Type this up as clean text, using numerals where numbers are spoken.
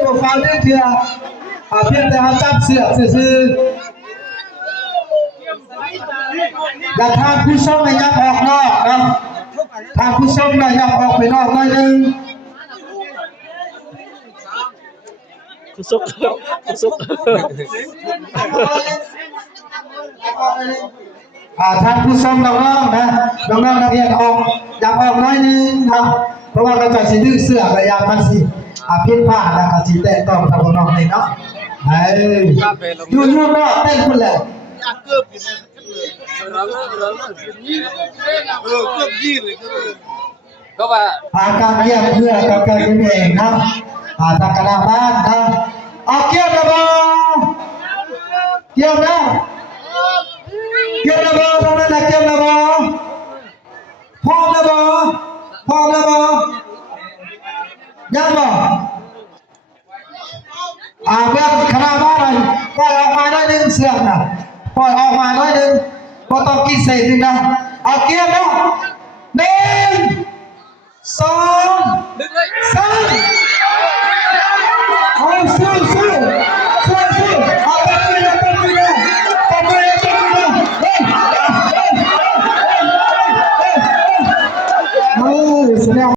จะมาฟังเรื่องเถื่อเพียงแต่เขาจับเสือกซื่อและทางผู้ชมในยับออกนอกนะทางผู้ชมในยับออกไปนอกหน่อยนึงสุกสุกทางผู้ชมน้องๆนะน้องๆนักเรียนออกยับออกหน่อยนึงนะเพราะว่าเราจะสีดื้อเสือกระยะมันสิพิษพลาดนะสีแตกต้องทำน้องๆเลยเนาะอยู่ๆเนาะเต้นคุณแหละก็ว่าการเยี่ยมเพื่อการเกิดเองนะทางคณะบ้านนะเกี่ยวนะบอเกี่ยวนะเกี่ยวนะบอตรงนั้นนะเกี่ยวนะบอพร้อมนะบอพร้อมนะบอยังบอเพื่อนคณะบ้านเลยปล่อยออกมาได้หนึ่งเสือกนะปล่อยออกมาได้หนึ่งก็ต้องกินเศษหนึ่งนะเกี่ยวนะ1 2